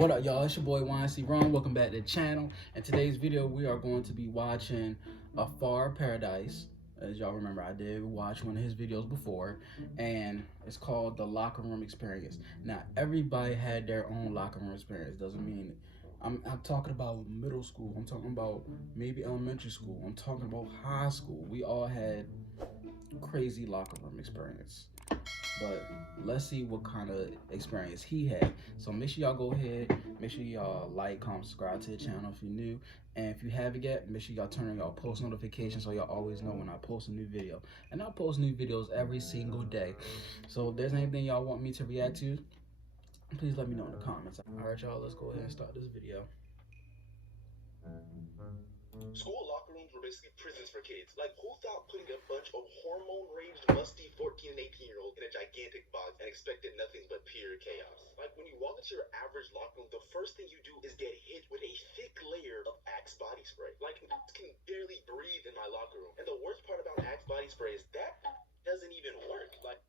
What up, y'all? It's your boy YNC Ron. Welcome back to the channel. In today's video, we are going to be watching AFarParadise. As y'all remember, I did watch one of his videos before, and it's called the locker room experience. Now, everybody had their own locker room experience. Doesn't mean I'm talking about middle school. I'm talking about maybe elementary school. I'm talking about high school. We all had crazy locker room experience. But let's see what kind of experience he had. So make sure y'all go ahead, make sure y'all like, comment, subscribe to the channel if you're new. And if you haven't yet, make sure y'all turn on y'all post notifications so y'all always know when I post a new video. And I post new videos every single day. So if there's anything y'all want me to react to, please let me know in the comments. Alright, y'all, let's go ahead and start this video. School locker rooms were basically prisons for kids. Like, who thought putting a bunch of hormone-raged, musty 14 and 18-year-olds in a gigantic box and expected nothing but pure chaos? Like, when you walk into your average locker room, the first thing you do is get hit with a thick layer of Axe body spray. Like, I can barely breathe in my locker room. And the worst part about Axe body spray is that doesn't even work. Like,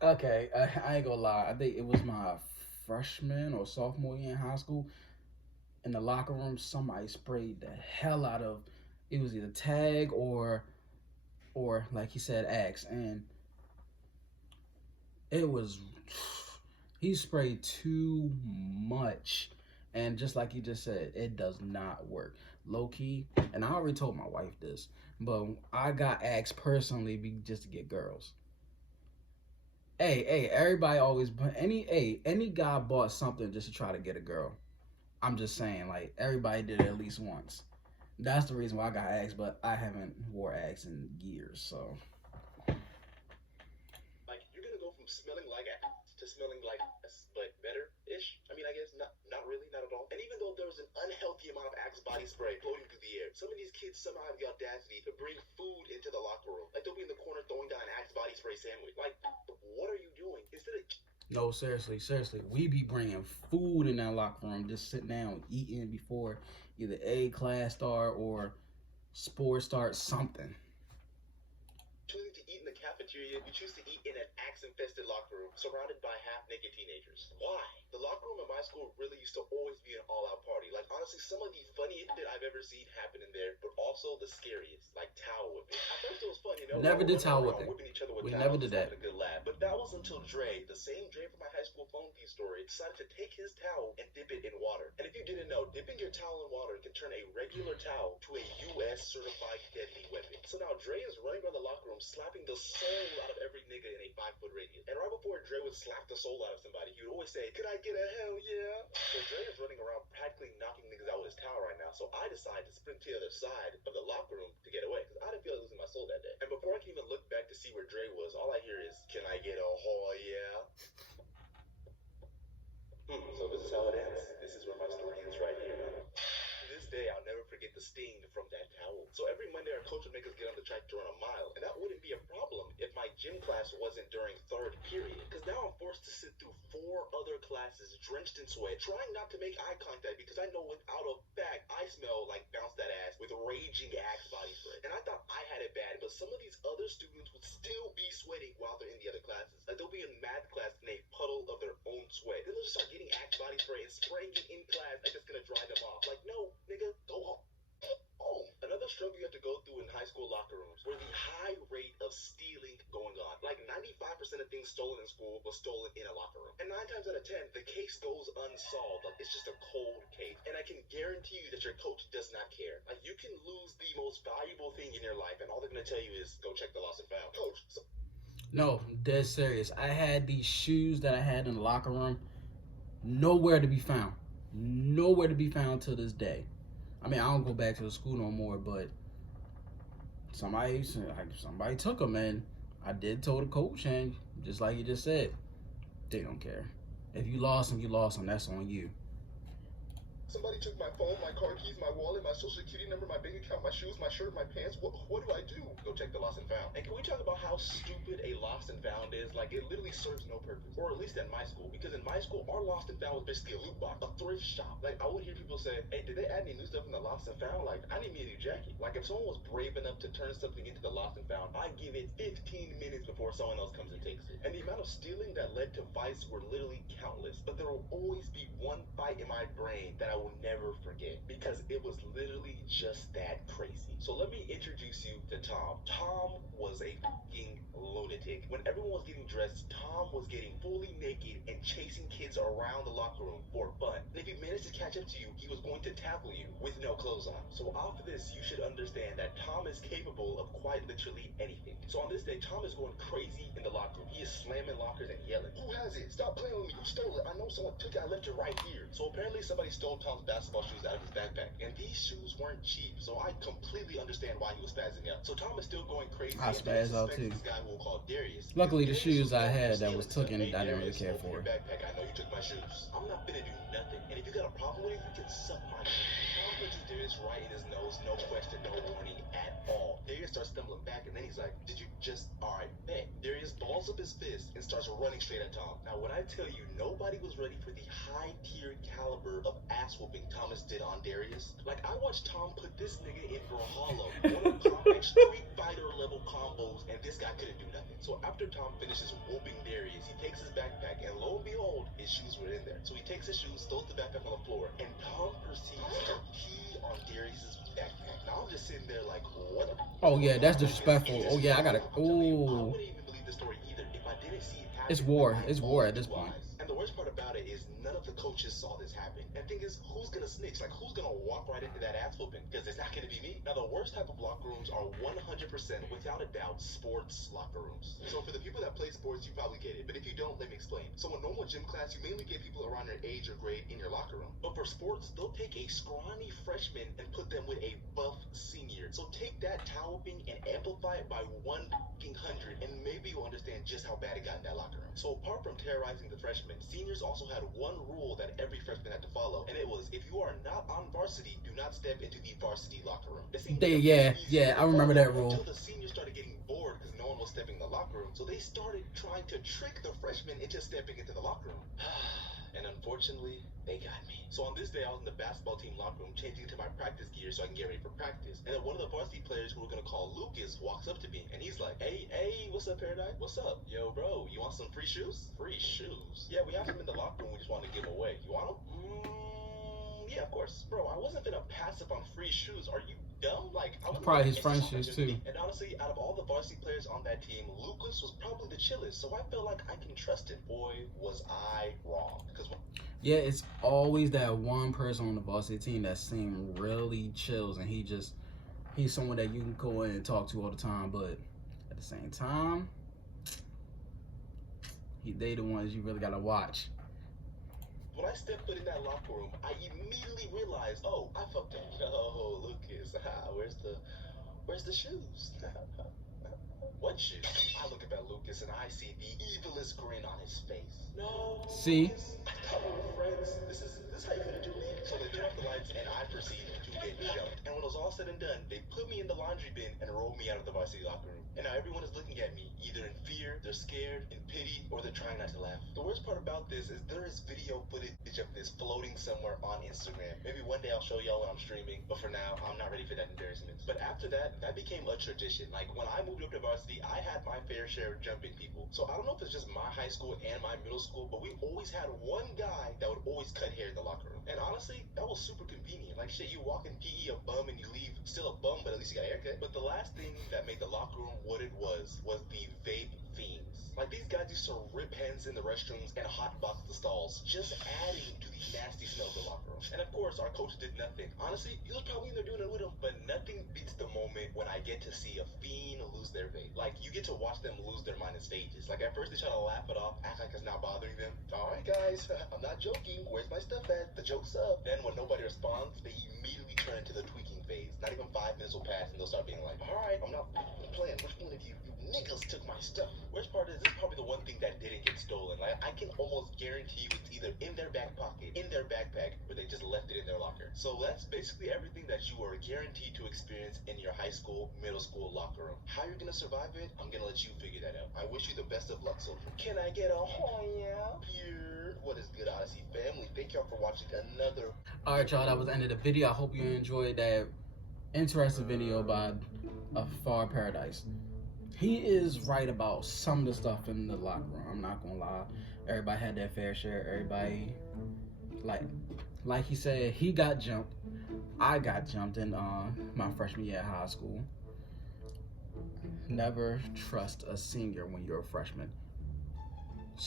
Okay, I ain't gonna lie. I think it was my freshman or sophomore year in high school. In the locker room, somebody sprayed the hell out of, it was either tag or like he said, Axe, and it was, he sprayed too much. And just like you just said, it does not work. Low key, and I already told my wife this, but I got Axe personally just to get girls. Hey, everybody always, any guy bought something just to try to get a girl. I'm just saying, like, everybody did it at least once. That's the reason why I got Axe, but I haven't wore Axe in years, so. Like, you're gonna go from smelling like ass to smelling like ass, but better-ish? I mean, I guess not really, not at all. And even though there was an unhealthy amount of Axe body spray floating through the air, some of these kids somehow have the audacity to bring food into the locker room. Like, they'll be in the corner throwing down an Axe body spray sandwich. Like, what are you doing? Instead of... No, seriously, we be bringing food in that locker room, just sitting down eating before either a class start or sports start, something. Choosing to eat in the cafeteria, you choose to eat in an Axe-infested locker room, surrounded by half-naked teenagers. Why? The locker room in my school really used to always be an all-out party. Like, honestly, some of the funniest shit I've ever seen happen in there, but also the scariest, like towel whipping. At first it was fun, you know? Never did towel whipping. Each other with We towels, never did that. A good laugh. But that was until Dre, the same Dre from my high school phone thief story, decided to take his towel and dip it in water. And if you didn't know, dipping your towel in water can turn a regular towel to a U.S. certified deadly weapon. So now Dre is running around the locker room slapping the soul out of every nigga in a 5-foot radius. And right before Dre would slap the soul out of somebody, he would always say, "Could I get a hell yeah?" So Dre is running around practically knocking niggas out with his towel right now. So I decided to sprint to the other side of the locker room to get away, because I didn't feel like losing my soul that day. And before I can even look back to see where Dre was, all I hear is, "Can I get a hell yeah?" So this is how it ends. This is where my story ends right here. To this day, I'll never forget the sting from that towel. So every Monday, our coach would make us get on the track to run a mile, and that wouldn't be a problem if my gym class wasn't during third period, because now I'm forced to sit through 4 other classes drenched in sweat, trying not to make eye contact, because I know without a fact I smell like bounce that ass with raging Axe body spray. And I thought I had it bad, but some of these other students would still be sweating while they're in the other classes. Like, they'll be in math class in a puddle of their own sweat. Then they'll just start getting Axe body spray and spraying it in class like it's gonna dry them off. Like, no, nigga, go home. Another struggle you have to go through in high school locker rooms were the high rate of stealing going on. Like, 95% of things stolen in school was stolen in a locker room. And 9 times out of 10, the case goes unsolved. Like, it's just a cold case. And I can guarantee you that your coach does not care. Like, you can lose the most valuable thing in your life, and all they're gonna tell you is, go check the lost and found. Coach, so... No, dead serious. I had these shoes that I had in the locker room, nowhere to be found. Nowhere to be found to this day. I mean, I don't go back to the school no more, but somebody took them, and I did tell the coach, and just like you just said, they don't care. If you lost them, you lost them. That's on you. Somebody took my phone, my car keys, my wallet, my social security number, my bank account, my shoes, my shirt, my pants. What do I do? Go check the lost and found. And can we talk about how stupid a lost and found is? Like, it literally serves no purpose. Or at least at my school. Because in my school, our lost and found was basically a loot box, a thrift shop. Like, I would hear people say, hey, did they add any new stuff in the lost and found? Like, I need me a new jacket. Like, if someone was brave enough to turn something into the lost and found, I give it 15 minutes before someone else comes and takes it. And the amount of stealing that led to fights were literally countless. But there will always be one fight in my brain that I will never forget. Because it was literally just that crazy. So let me introduce you to Tom. Tom was a fucking lunatic. When everyone was getting dressed, Tom was getting fully naked and chasing kids around the locker room for fun. And if he managed to catch up to you, he was going to tackle you with no clothes on. So after this, you should understand that Tom is capable of quite literally anything. So on this day, Tom is going crazy in the locker room. He is slamming lockers and yelling, who has it? Stop playing with me. Who stole it? I know someone took it. I left it right here. So apparently somebody stole Tom's basketball shoes out of his backpack. And these shoes weren't cheap. So I completely understand why he was spazzing out. So Tom is still going crazy. I spaz out too. This guy we'll call Darius. Luckily, the shoes I had that was taken, I didn't really care for. Backpack, I know you took my shoes. I'm not finna do nothing. And if you got a problem with it, you can suck my dick. Tom punches Darius right in his nose, no question, no warning at all. Darius starts stumbling back, and then he's like, did you just, alright, bet. Darius balls up his fist and starts running straight at Tom. Now, when I tell you, nobody was ready for the high-tier caliber of ass-whooping Thomas did on Darius. Like, I watched Tom put this nigga in for a hollow. One of Combat Street Fighter level combos, and this guy couldn't do nothing. So after Tom finishes whooping Darius, he takes his backpack, and lo and behold, his shoes were in there. So he takes his shoes, throws the backpack on the floor, and Tom proceeds to pee on Darius's backpack. Now I'm just sitting there like, what the Oh yeah, that's disrespectful. Oh yeah, I gotta. I Ooh. wouldn't even believe the story either if I didn't see it happen. It's war. It's war at this point. And the worst part about it is none of the coaches saw this happen. And the thing is, who's gonna snitch? Like, who's gonna walk right into that ass whooping? Because it's not gonna be me. Now, the worst type of locker rooms are 100%, without a doubt, sports locker rooms. So for the people that play sports, you probably get it. But if you don't, let me explain. So in normal gym class, you mainly get people around your age or grade in your locker room. But for sports, they'll take a scrawny freshman and put them with a buff senior. So take that towel whooping and amplify it by 100, and maybe you'll understand just how bad it got in that locker room. So apart from terrorizing the freshmen, seniors also had one rule that every freshman had to follow, and it was, if you are not on varsity, do not step into the varsity locker room. Yeah, I remember that rule. Until the seniors started getting bored because no one was stepping in the locker room, so they started trying to trick the freshmen into stepping into the locker room. And unfortunately, they got me. So on this day, I was in the basketball team locker room changing into my practice gear so I can get ready for practice. And then one of the varsity players who we're gonna call Lucas walks up to me and he's like, hey, what's up, Paradise? What's up? Yo, bro, you want some free shoes? Free shoes? Yeah, we have them in the locker room. We just want to give away. You want them? Yeah, of course. Bro, I wasn't gonna pass up on free shoes. Are you dumb? Like, I was probably his friend's shoes too. And honestly, out of all the varsity players on that team, Lucas was probably the chillest. So I felt like I can trust him. Boy, was I wrong. Yeah, it's always that one person on the varsity team that seems really chills, and he's someone that you can go in and talk to all the time, but at the same time, they the ones you really gotta watch. When I stepped foot in that locker room, I immediately realized, oh, I fucked up. No, Lucas, where's the shoes? What shoes? I look up at Lucas and I see the evilest grin on his face. No. See? Lucas, I thought we were friends. This is how you gonna do me? So they turned off the lights and I proceeded to get jumped. And when it was all said and done, they put me in the laundry bin and rolled me out of the varsity locker room. And now everyone is looking at me, either in fear, they're scared, in pity, or they're trying not to laugh. The worst part about this is there is video footage of this floating somewhere on Instagram. Maybe one day I'll show y'all when I'm streaming, but for now, I'm not ready for that embarrassment. But after that became a tradition. Like, when I moved up to varsity, I had my fair share of jumping people. So I don't know if it's just my high school and my middle school, but we always had one guy that would always cut hair in the locker room. And honestly, that was super convenient. Like, shit, you walk in PE a bum and you leave still a bum, but at least you got a haircut. But the last thing that made the locker room what it was the vape fiends. Like, these guys used to rip hands in the restrooms and hotbox the stalls, just adding to the nasty smell of the locker room. And of course, our coach did nothing. Honestly, he was probably in there doing it with him, but nothing beats the moment when I get to see a fiend lose their vape. Like, you get to watch them lose their mind in stages. Like, at first they try to laugh it off, act like it's not bothering them. Alright guys, I'm not joking, where's my stuff at? The joke's up. Then when nobody responds, they immediately turn into the tweaking phase. Not even 5 minutes will pass and they'll start being like, alright, I'm not playing. Which one of you niggas took my stuff? Worst part is, this is probably the one thing that didn't get stolen. Like, I can almost guarantee you it's either in their back pocket, in their backpack, or they just left it in their locker. So that's basically everything that you are guaranteed to experience in your high school, middle school locker room. How you're gonna survive it, I'm gonna let you figure that out. I wish you the best of luck, soldier. Can I get a yeah? Here. What is good, Odyssey family? Thank y'all for watching another. Alright, y'all, that was the end of the video. I hope you enjoyed that interesting video by AFarParadise. He is right about some of the stuff in the locker room. I'm not gonna lie. Everybody had their fair share. Everybody, like he said, he got jumped. I got jumped in my freshman year at high school. Never trust a senior when you're a freshman.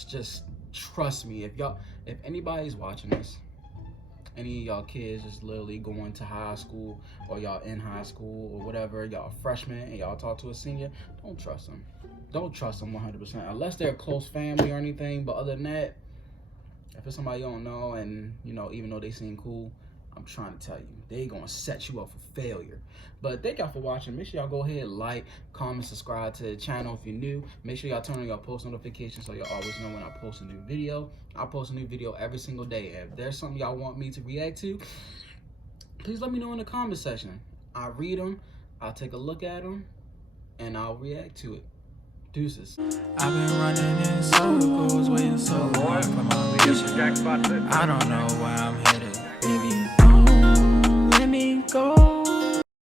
Just trust me. If anybody's watching this, any of y'all kids just literally going to high school, or y'all in high school or whatever, y'all freshmen and y'all talk to a senior, don't trust them. Don't trust them 100%, unless they're a close family or anything. But other than that, if it's somebody you don't know, and you know, even though they seem cool, I'm trying to tell you, they gonna set you up for failure. But thank y'all for watching. Make sure y'all go ahead, like, comment, subscribe to the channel if you're new. Make sure y'all turn on your post notifications so y'all always know when I post a new video. I post a new video every single day. If there's something y'all want me to react to, please let me know in the comment section. I read them, I'll take a look at them, and I'll react to it. Deuces. I've been running in circles, waiting so long for my mission. I don't know where I'm